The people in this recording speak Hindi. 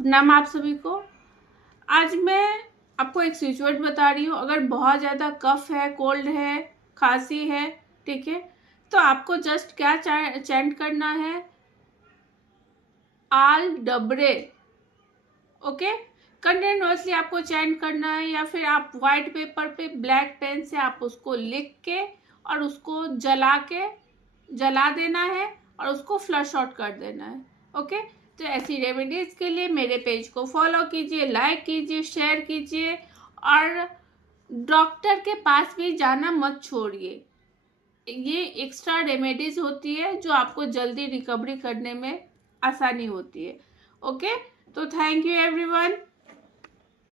नाम आप सभी को। आज मैं आपको एक सिचुएट बता रही हूँ। अगर बहुत ज़्यादा कफ है, कोल्ड है, खांसी है, ठीक है, तो आपको जस्ट क्या चैंट करना है, आल डबरे। ओके, कंटिन्यूअसली आपको चैंट करना है, या फिर आप व्हाइट पेपर पे ब्लैक पेन से आप उसको लिख के और उसको जला देना है और उसको फ्लश आउट कर देना है। ओके, तो ऐसी रेमेडीज के लिए मेरे पेज को फॉलो कीजिए, लाइक कीजिए, शेयर कीजिए, और डॉक्टर के पास भी जाना मत छोड़िए। ये एक्स्ट्रा रेमेडीज होती है जो आपको जल्दी रिकवरी करने में आसानी होती है। ओके, तो थैंक यू एवरीवन।